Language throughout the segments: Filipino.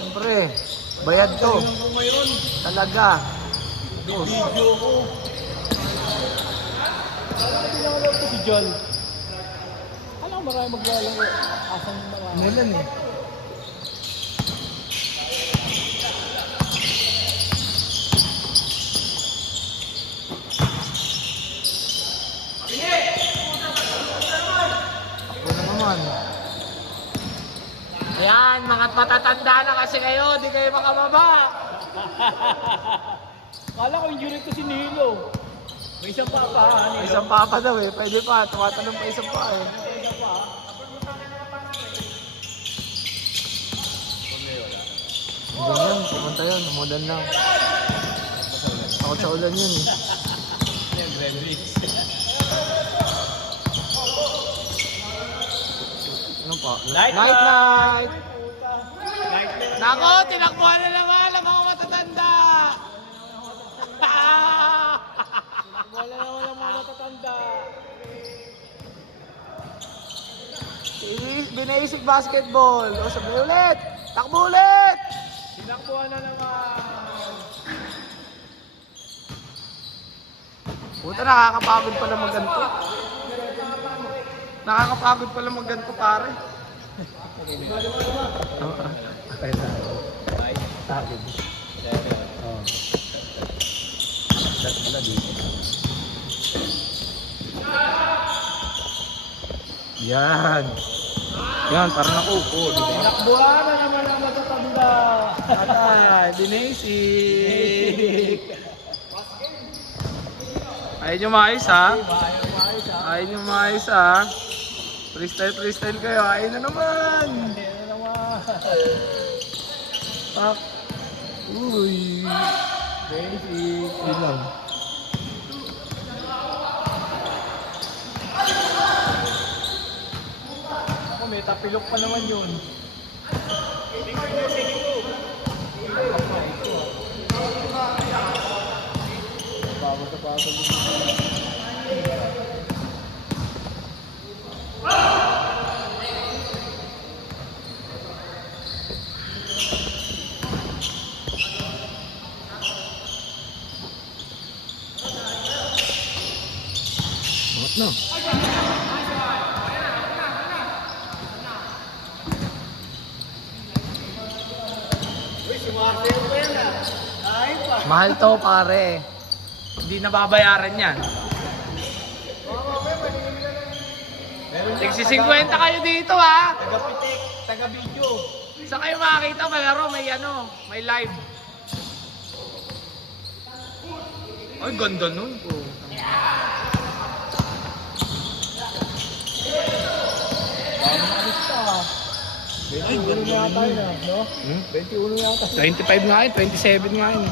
Siyempre, bayad to. Talaga. Dos. Pinangalap ko si John. Alam ko marami maglalaro. Asang marami. Meron eh. Ako na naman. Yan, mga matatanda na kasi kayo, di kayo makababa. Kala ko injury ko si Nilo. May isang papa. May isang papa daw eh. Pwede pa. Tumatanong pa isang pa eh. Ganyan, pumunta yun. Umulan lang. Ako sa ulan yun eh. Ano pa? Night, Night night! Nako, tinakbuhan na naman ang mga matatanda. Wala na walang mga matatanda. Binaisik basketball. O sabi ulit! Takbo ulit! Tinakbuhan na naman. Puta, nakakapagod pala magganto. Nakakapagod pala magganto pare. Okay na. Sabi. Oh. That's pala dito. Yan. Yan, parang nakupo, di ba? Tinakbuhan na naman ang matatanda. Atay, binaisik. Ayun yung maayos ha. Ayun yung maayos ha. Freestyle kayo. Ayun na naman. Pak. Uy. Basic. Yun lang. Ako may tapilok pa naman yun. What no? Mahal to pare. Hindi nababayaran yan. Tigsi 50 kayo dito ha. Taga-pitik, taga-video. Saan kayo makakita? May laro, may ano, may live. Ay, ganda nun po. Ay, gano'n na yata yun no? 21 yata. 25 nga yun, 27 nga yun.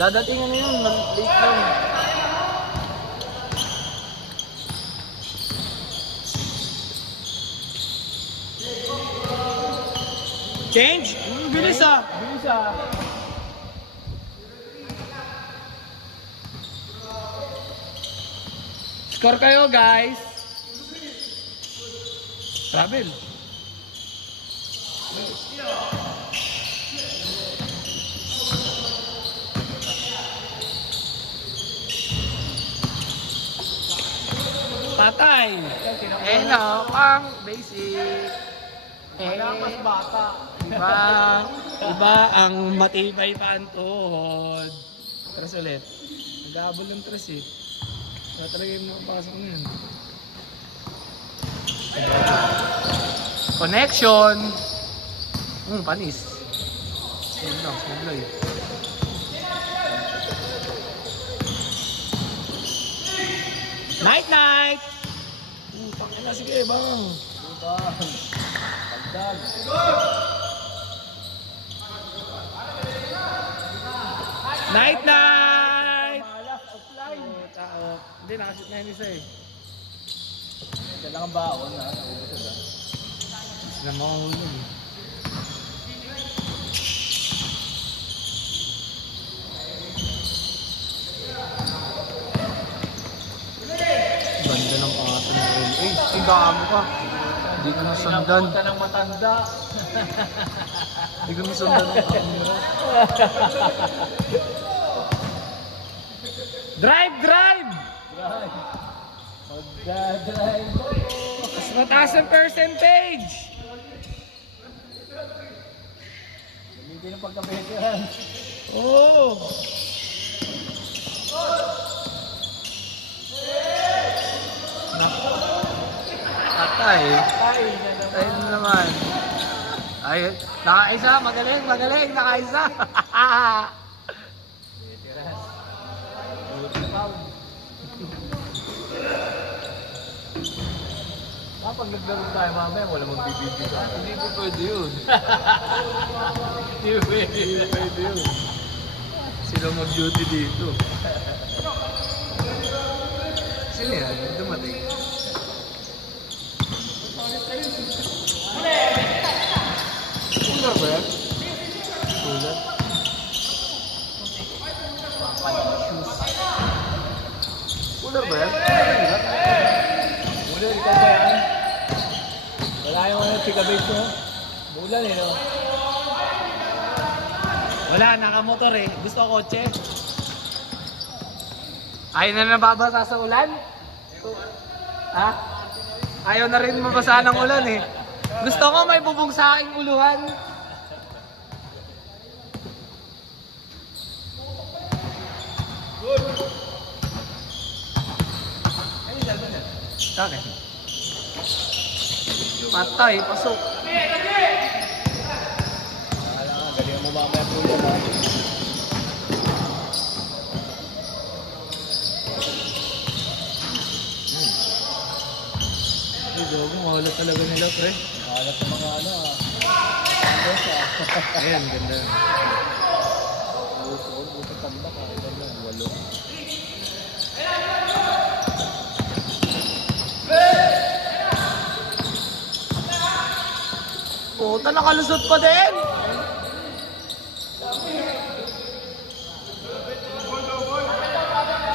Dadating ano yun, late lang. Change? Bilis ah. Bilis ah. Score kayo guys. Travel. Patay. Hello, pang basic. Mas bata. Iba ang matibay pa ang tuhod. Tres ulit. Nag-aabol ng tres eh. Kaya talaga yung nakapasok na yun. Connection. Panis. Yun lang, small Night night. Pakina na, sige, bang. Pagdag. Night night. Malak, offline. Tao. Hindi, nakashoot na yun isa eh. Yan lang ang baon na. Sila makahulog eh. Gamo ka. Hindi ko nasundan. Punta ng matanda. Hindi ko nasundan ang camera. Drive, drive! Magdadrive. Mas mataas ang percentage! Hindi ng pagka-veteran. Oo! Patay. Ay, Patay na naman. Ay, nakaisa. Magaling, magaling. Nakaisa. veteran. Buti foul. Pag naglaro tayo mamaya, wala magbibigay. Hindi po pwede yun. Hindi pwede yun. Sila mag-duty dito. Sino yan? Dumating. Ular ba yan? Ular? Ular ba yan? Mula, ikaw ba yan? Wala yung pika-bake mo. Bulan eh, no? Wala, nakamotor eh. Gusto ko kotse. Ayaw na nababasa sa ulan? Ha? Ayaw na rin mabasa ng ulan eh. Gusto ko may bubong sa aking uluhan. Bakit? Patay, pasok. Wala nga, galingan mo mamaya bulan, ha? Ay, gago, mahalat talaga nila, pre. Nakalat ng mga ano, ha? Yes, ha? Ayan, ganda. Buti tanda ka. Ganda, walo. Puta, nakalusot pa din.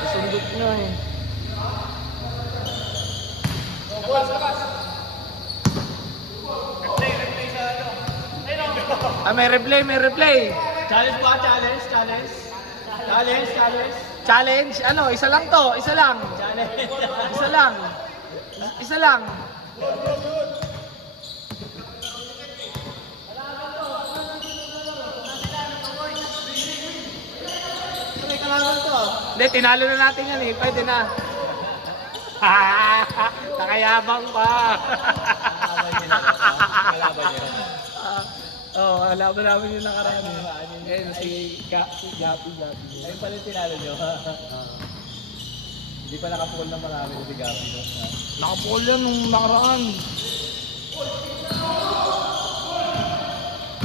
Sundot nyo eh. Ah, may replay, may replay. Challenge ba? Challenge? Challenge? Challenge? Challenge? Challenge? Ano, isa lang to, isa lang. Challenge? Isa lang. Isa lang. May kalaban to ah. Hindi, tinalo na natin yan eh. Pwede na. Nakayabang pa. Kalaban niya na. Kalaban niya na. Oo, kalaban namin yung nakaraan eh. Ayun, si Gapi. Ayun pala yung tinalo nyo. Hindi pa nakapukol ng marami si Gabi, no? Nakapukol yan nung nakaraan.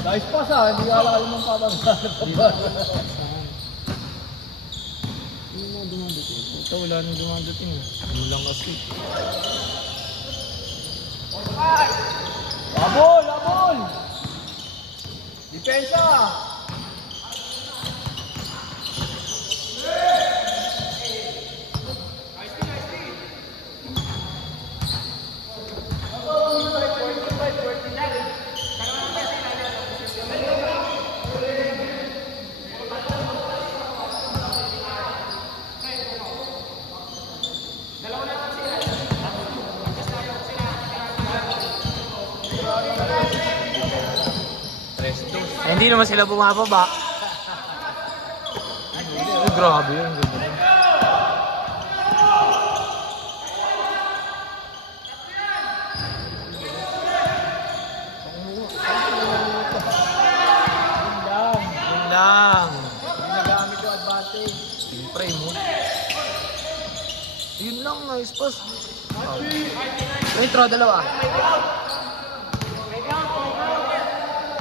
Nice pass, ha? Hindi ka alam ng pababa. Ito, wala nang dumadating eh. Ano lang kasi. Labol! Labol! Depensa! Eh, hindi naman sila bumababa. Ay, grabe yun. Ganda yun. Yun lang. Hindi nagamit yung advantage. Siyempre mo. Yun lang, nice pass. May throw, dalawa.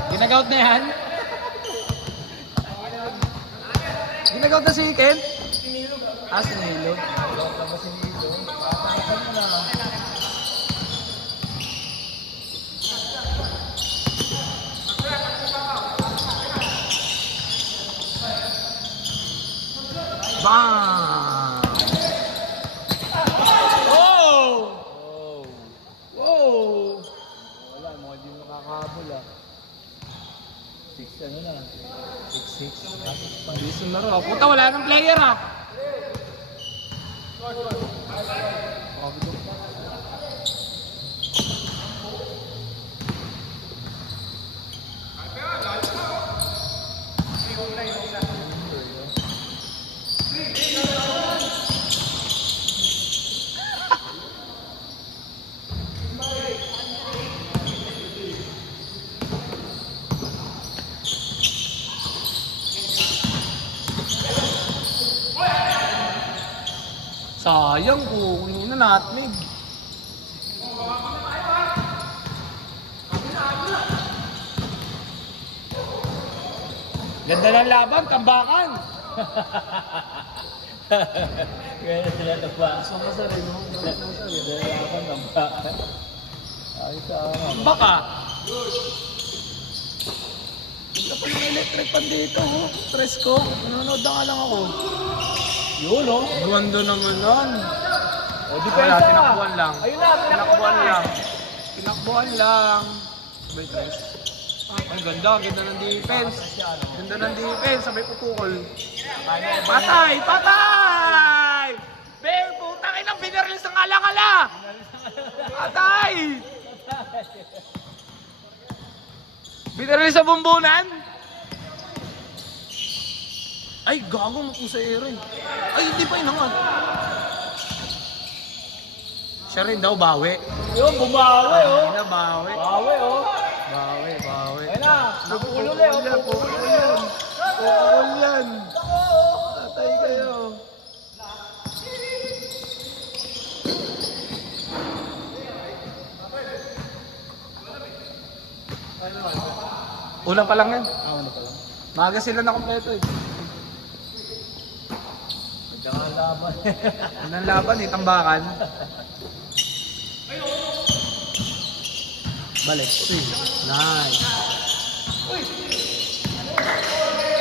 Ginagaut na yan? Ginagaut na si Ken? Ah, si Nilo. Bang! Oh! habol ah. 6 ano na. 6-6. Pang-isip na rin. Puta, wala nang player ah. Sayang po, kanina nutmeg. Ganda ng laban, tambakan. Kaya na sila nagpa. Saan ka sa rin mo? Ganda na ako nagpa. Ayos ka ako. Baka. Ganda pa yung electric pan dito. Oh. Stress ko. Nanonood na nga lang ako. Yun oh. Ganda naman nun. O, Wala, depensa ka. tinakbuhan lang. Ayun na, Tinakbuhan lang. Tinakbuhan lang. Sabay tres. Ay, ganda. Ganda ng defense. Ganda ng defense. Sabay putukol. Patay! Patay! Bel, putang inang binarlis ng ala-ala! Patay! Binarlis sa bumbunan? Ay, gago mo sa ere. Ay, hindi pa inangat. Siya rin daw, bawi. Yun, bumawi oh. Ay, na, bawi. Bawi oh. Bawi, bawi. Ayun na. Napukul ulit oh. Pukul yan. Pukul yan. Patay kayo. Una pa lang yan. Ano pala? Maaga sila na kompleto eh. Tsaka laban. Unang laban eh, tambakan. Balik. Nice.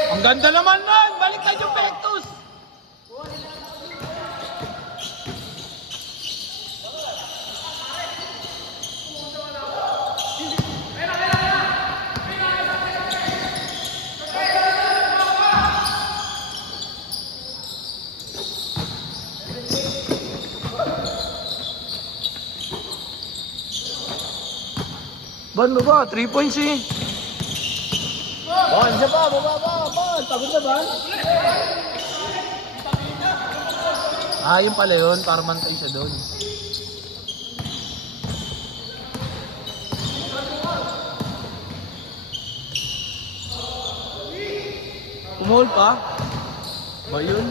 Ang ganda naman nun! Balik tayo yung Pectus! Bando ba? 3 points eh. Bon, siya pa, baba. Pagod na ba? Ah, yun pala yun. Para mantay siya doon. Tumol pa? Ba yun?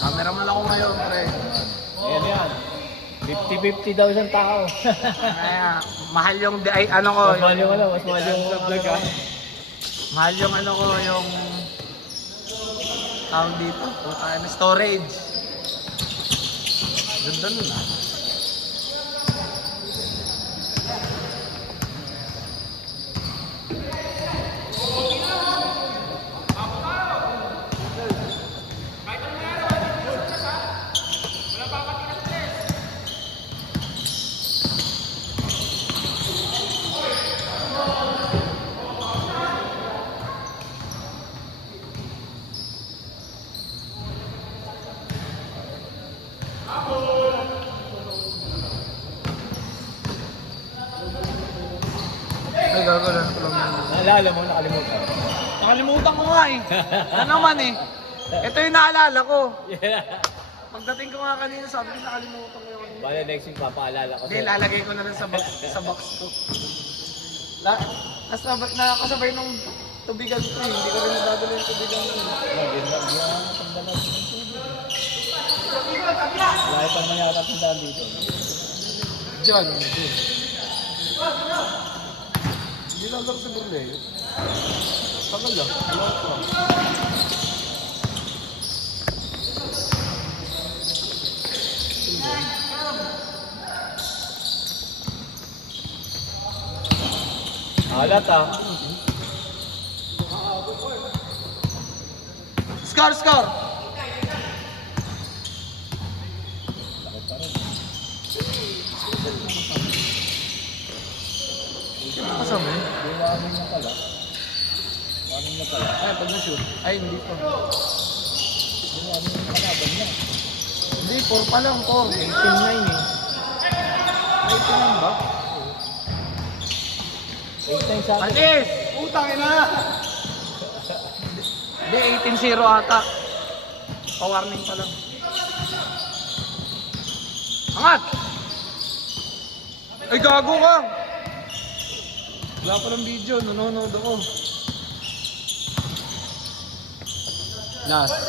Cameraman ako ngayon, pre. Ayan yan. 50-50 daw isang tao. Kaya, mahal yung, ay, ano ko, Mas mahal yung ano, mas mahal yung vlog ha. mahal yung ano ko, yung tawag dito, storage. Ganda nun ah. Ay, gagawin ko lang yun. Naalala mo, nakalimutan. Nakalimutan ko nga eh. Ano naman eh. Ito yung naalala ko. Yeah. Pagdating ko nga kanina, sabi ko nakalimutan ko yung kanina. Bale next week papaalala ko. Hindi, lalagay ko na rin sa box ko. Nakasabay nung tubigan ko eh. Hindi ko rin nadadala yung tubigan ko. Wala pa man yata tandaan dito. Diyan. Hindi lang lang sa Burleo. Tagal lang. Alam ko. Alat ah. Score, score! Kasama eh. Di warning na pala. Warning na pala. Ay, pag na-shoot. Ay, hindi pa. Di warning yung kalaban niya. Hindi, 4 pa lang, 4. 18-9 eh. 18-9 ba? 8 sa akin. Atis! Utang ina! Hindi, 18-0 ata. Pa-warning pa lang. Angat! Ay, gago ka! Wala pa ng video, nanonood ako. Last.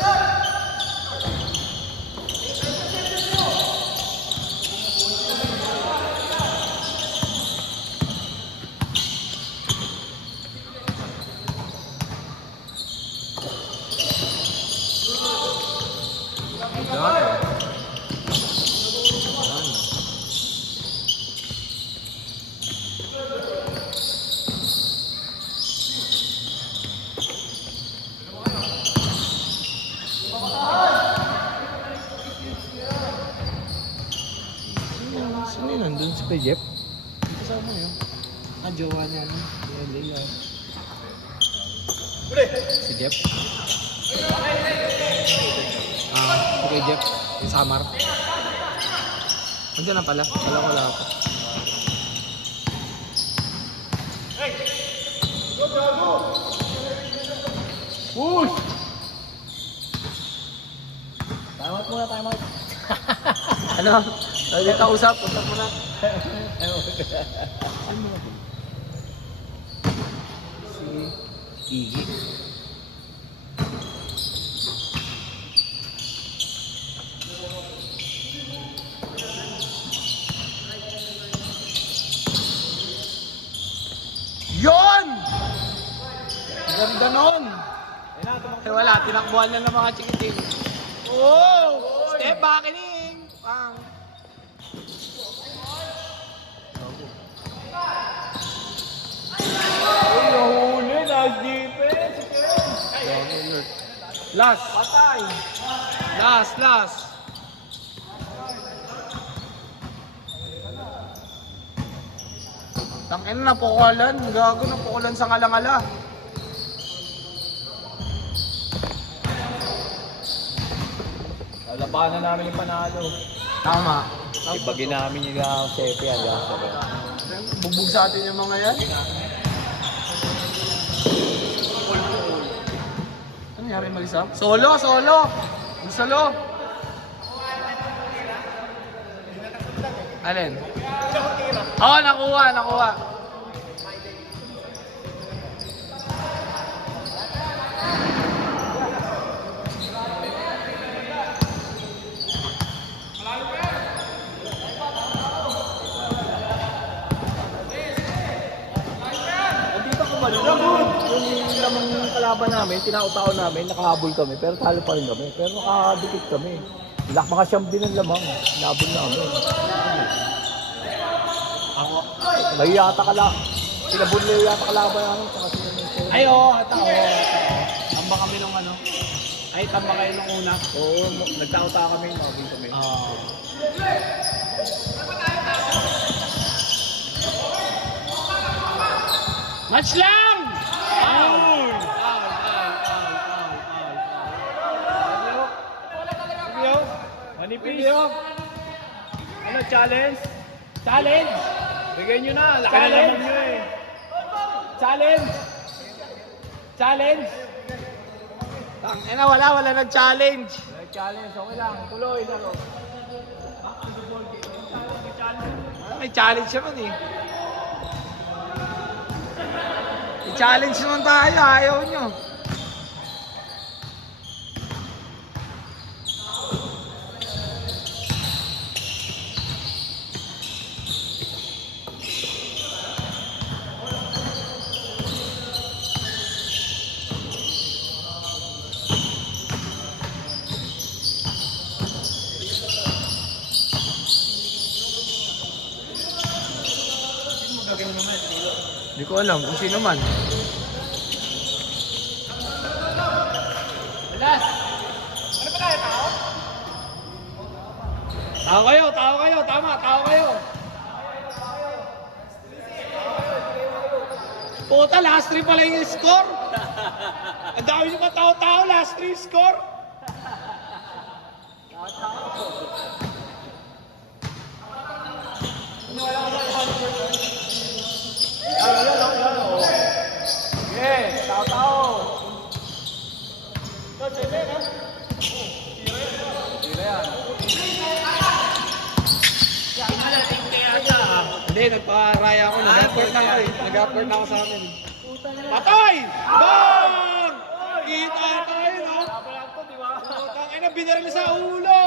Sino yun? Nandun si Jeff? Kasama mo yun. Jowa niya. Si Jeff? Okay Jeff. Yung Samar. Nandiyan na pala. Wala ako. Push! Time out. Ano? Dito ka usap mo na. Si Iggy. Yon! Ganda nun! Eh wala, tinakbuhan na ng mga chikitin. Oh! Step back in! Pang! Nahuli, nag-defense. Last! Patay! Last! Tangin na, napukulan. Gago, napukulan sa ngala-ngala. Lalabanan namin yung panalo. Tama. Ibagin namin yung Sepe. Bugbog sa atin yung mga yan. Ano nangyari, Marisa? Solo! Solo! Alin? Oo, nakuha. Yung lamang yung kalaban namin, tinao-tao namin, nakahabol kami, pero talo pa rin kami. Pero nakadikit kami. Mga siyam din ang lamang, nabol namin. Ako? Nahiyata ka lang. Pinabol na yata kalaban namin. Ay, oo, tao. Tamba kami nung ano. Ay, tamba kayo nung una. Oo, nagtao-tao kami, nabol kami. Match lang! Foul! Manipis. Ano, challenge? Challenge! Bigyan nyo na, laki na naman nyo eh. Challenge! Tangina, wala nag-challenge. Challenge, okay lang. Tuloy, laro. May challenge naman eh. I-challenge naman tayo, ayaw nyo. Hindi ko alam kung sino man. Last! Ano pa tayo, tao? Tao kayo! Tama, tao kayo! Puta, last 3 pala yung score. Ang dami nyo tao-tao, last 3 score. Yes, tao-tao. Hindi, nagpa-raya ako. Nag-upward na ako eh. Nag-upward na ako sa amin. Patay! Bang! Kita tayo, no? Putang ina, binaril sa ulo!